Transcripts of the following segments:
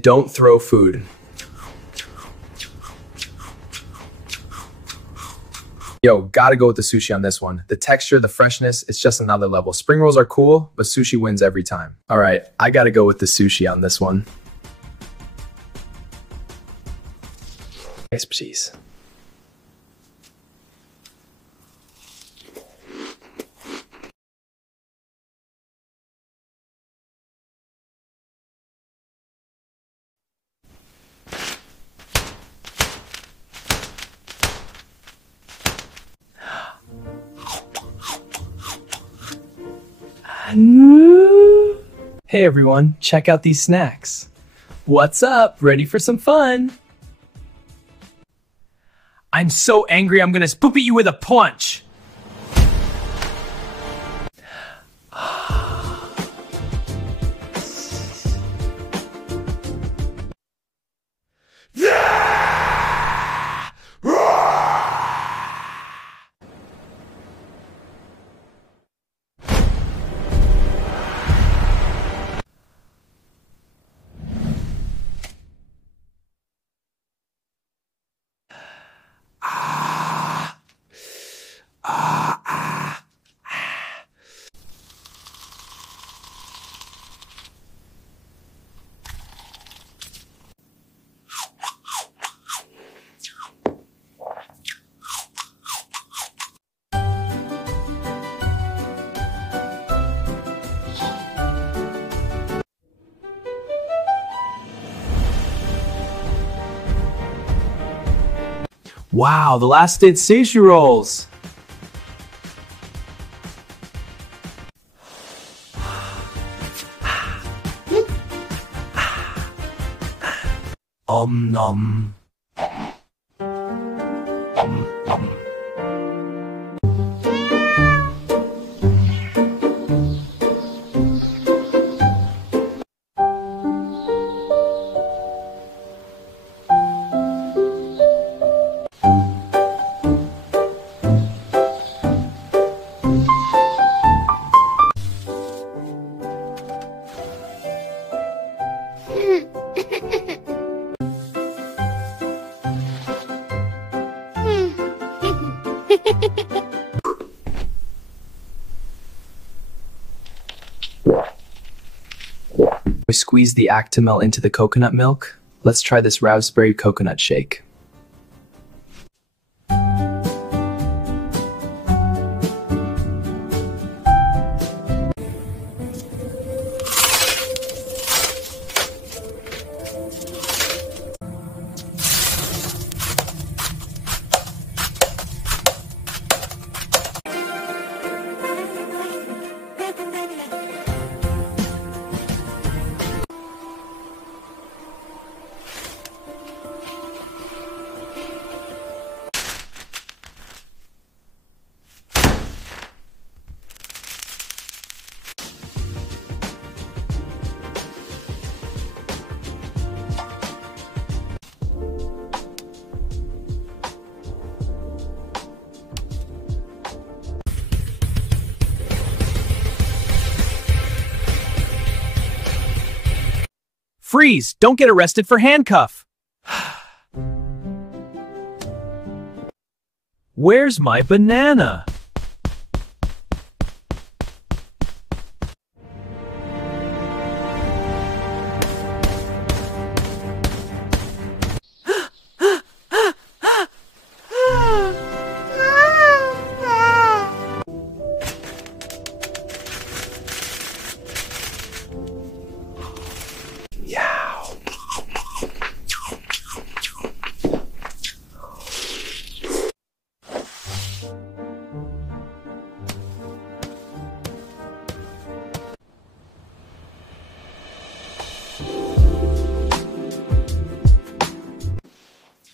Don't throw food. Yo, gotta go with the sushi on this one. The texture, the freshness, it's just another level. Spring rolls are cool, but sushi wins every time. All right, I gotta go with the sushi on this one. Expertise. Hey everyone, check out these snacks. What's up? Ready for some fun? I'm so angry I'm gonna spoop at you with a punch. Wow, the last did sushi rolls. Nom. We squeeze the Actimel into the coconut milk. Let's try this raspberry coconut shake. Freeze! Don't get arrested for handcuff! Where's my banana?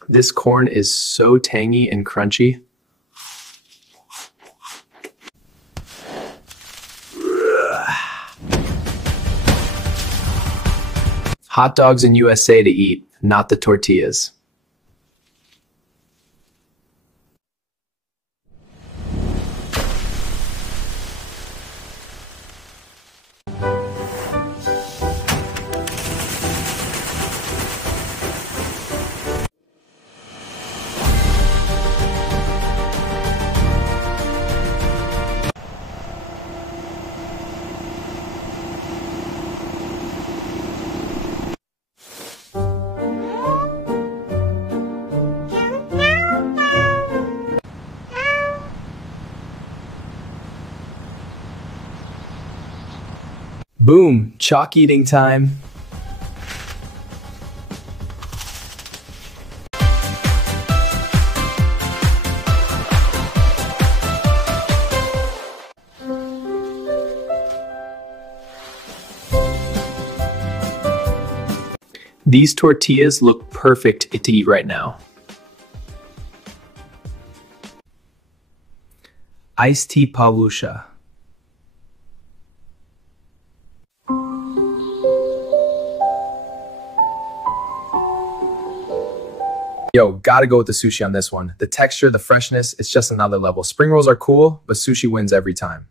This corn is so tangy and crunchy. Hot dogs in USA to eat, not the tortillas. Boom, chalk eating time. These tortillas look perfect to eat right now. Iced tea palusha. Yo, gotta go with the sushi on this one. The texture, the freshness, it's just another level. Spring rolls are cool, but sushi wins every time.